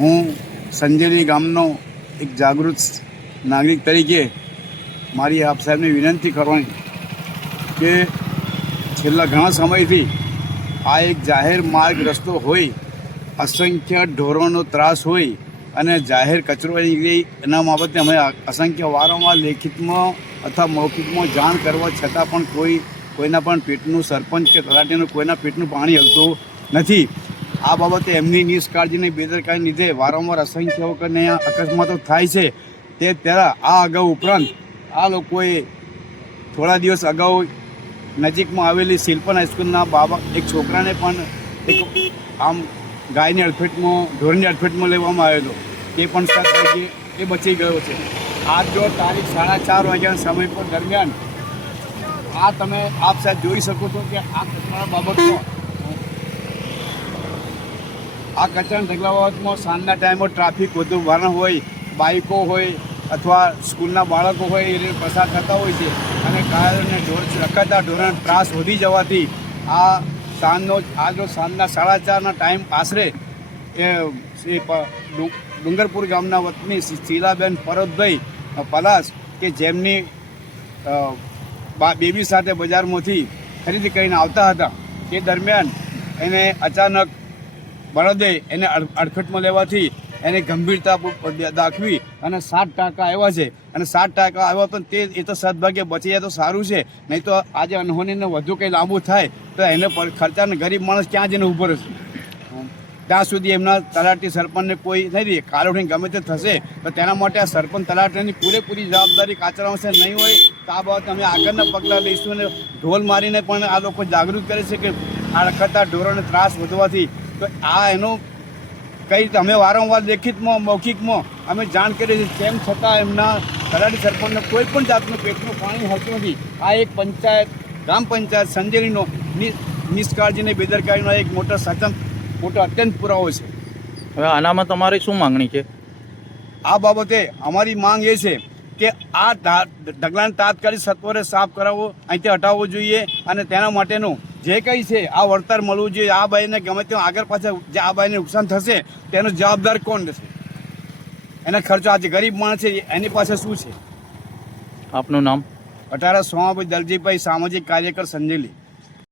હું સંજેલી ગામનો એક જાગૃત નાગરિક તરીકે મારી આપ સાહેબને વિનંતી કરવાની કે છેલ્લા ઘણા સમયથી આ એક જાહેર માર્ગ રસ્તો હોય, અસંખ્ય ઢોરોનો ત્રાસ હોય અને જાહેર કચરો નીકળી, એના બાબતે અમે અસંખ્ય વારંવાર લેખિતમાં અથવા મૌખિકમાં જાણ કરવા છતાં પણ કોઈના પણ પેટનું, સરપંચ કે તલાટીનું કોઈના પેટનું પાણી હલતું નથી. આ બાબતે એમની નિષ્કાળજીની બેદરકારીને લીધે વારંવાર અસંખ્ય વખત અકસ્માતો થાય છે. તે પહેલાં આ અગાઉ ઉપરાંત આ લોકોએ થોડા દિવસ અગાઉ નજીકમાં આવેલી શિલ્પન હાઈસ્કૂલના એક છોકરાને પણ એક આમ ગાયની અડફેટમાં, ઢોરની અડફેટમાં લેવામાં આવ્યો હતો. તે પણ સદભાગ્યે એ બચી ગયો છે. આજ જો તારીખ 4:30 વાગ્યાના સમય પર દરમિયાન આ તમે આપ સાહેબ જોઈ શકો છો કે આ કચરા બાબતમાં ઢગલા બાબતમાં સાંજના ટાઈમમાં ટ્રાફિક વધુ વાહન હોય, બાઇકો હોય અથવા સ્કૂલના બાળકો હોય એ પસાર થતા હોય છે અને ગાયોને રખડતા ઢોરના ત્રાસ વધી જવાથી આજનો સાંજના 4:30ના ટાઈમ આશરે એ ડુંગરપુર ગામના વતની શીલાબેન પરોતભાઈ પલાસ કે જેમની બેબી સાથે બજારમાંથી ખરીદી કરીને આવતા હતા, તે દરમિયાન એને અચાનક બળદે એને અડફેટમાં લેવાથી એને ગંભીરતા દાખવી અને 7% આવ્યા છે. અને 7% આવ્યા પણ એ તો સદભાગ્ય બચી જાય તો સારું છે, નહીં તો આજે અનહોનીને વધુ કંઈ લાંબુ થાય તો એને ખર્ચાને ગરીબ માણસ ક્યાં જઈને ઊભો રહેશે. ત્યાં સુધી એમના તલાટી સરપંચને કોઈ નહીં, કાલ ઉઠીને ગમે તે થશે તો તેના માટે આ સરપંચ તલાટીની પૂરેપૂરી જવાબદારી કાચરામાં નહીં હોય તો આ બાબતે અમે આગળના પગલાં લઈશું. અને ઢોલ મારીને પણ આ લોકો જાગૃત કરે છે કે આ રખડતા ઢોરોને ત્રાસ વધવાથી તો આ એનું કઈ રીતે અમે વારંવાર લેખિતમાં, મૌખિકમાં અમે જાણ કરીએ છીએ, તેમ છતાં એમના તલાટી સરપંચને કોઈ પણ જાતનું પેટનું પાણી હોતું નથી. આ એક પંચાયત, ગ્રામ પંચાયત સંજેલીનો નિષ્કાળજીને બેદરકારીનો એક મોટો અત્યંત પુરાવો છે. હવે આનામાં તમારી શું માંગણી છે? આ બાબતે અમારી માંગ એ છે કે આ ઢગલાને તાત્કાલિક સત્વરે સાફ કરાવવો, અહીંથી હટાવવો જોઈએ અને તેના માટેનું જે કંઈ છે આ વળતર મળવું જોઈએ. આ બાઈને ગમે તેમ આગળ પાછળ જે આ બાઈને નુકસાન થશે તેનો જવાબદાર કોણ રહેશે? એના ખર્ચો આજે ગરીબ માણસ છે એની પાસે શું છે? આપનું નામ? અટારા સોમાભાઈ દલજીભાઈ, સામાજિક કાર્યકર, સંજેલી.